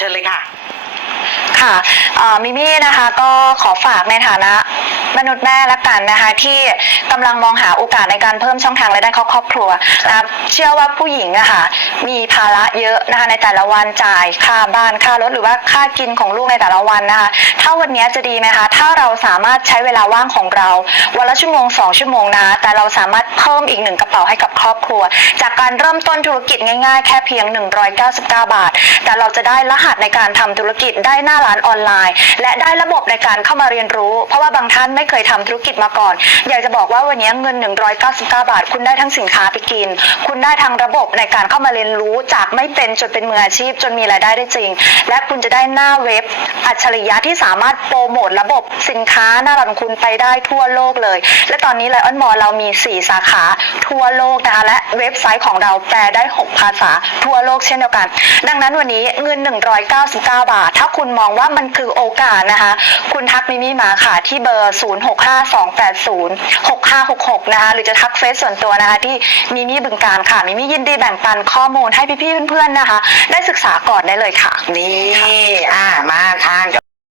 เชิญเลยค่ะ ค่ะมิมี่นะคะก็ขอฝากในฐานะมนุษย์แม่ละกันนะคะที่กำลังมองหาโอกาสในการเพิ่มช่องทางรายได้ครอบครัวนะเชื่อว่าผู้หญิงอะค่ะมีภาระเยอะนะคะในแต่ละวันจ่ายค่าบ้านค่ารถหรือว่าค่ากินของลูกในแต่ละวันนะคะถ้าวันนี้จะดีไหมคะถ้าเราสามารถใช้เวลาว่างของเราวันละชั่วโมงสองชั่วโมงนะคะแต่เราสามารถเพิ่มอีกหนึ่งกระเป๋าให้กับครอบครัว จากการเริ่มต้นธุรกิจง่ายๆ แค่เพียง 199 บาท แต่เราจะได้รหัสในการทำธุรกิจได้หน้าร้านออนไลน์ และได้ระบบในการเข้ามาเรียนรู้ เพราะว่าบางท่านไม่เคยทำธุรกิจมาก่อน อยากจะบอกว่าวันนี้เงิน 199 บาท คุณได้ทั้งสินค้าไปกิน คุณได้ทั้งระบบในการเข้ามาเรียนรู้จากไม่เป็นจนเป็นมืออาชีพ จนมีรายได้ได้จริง และคุณจะได้หน้าเว็บอัจฉริยะที่สามารถโปรโมทระบบสินค้าหน้าร้านคุณไปได้ทั่วโลกเลย และตอนนี้ไลออนมอลเรามี 4 สาขาทั่วโลกนะคะและเว็บไซต์ของเราแปลได้ 6 ภาษาทั่วโลกเช่นเดียวกัน ดังนั้นวันนี้เงิน 199 บาท ถ้าคุณมองว่ามันคือโอกาสนะคะ คุณทักมิมี่มาค่ะที่เบอร์ 0652806566 นะคะ หรือจะทักเฟซส่วนตัวนะคะ ที่มิมี่บึงการค่ะ มิมี่ยินดีแบ่งปันข้อมูลให้พี่ๆเพื่อนๆนะคะ ได้ศึกษาก่อนได้เลยค่ะ นี่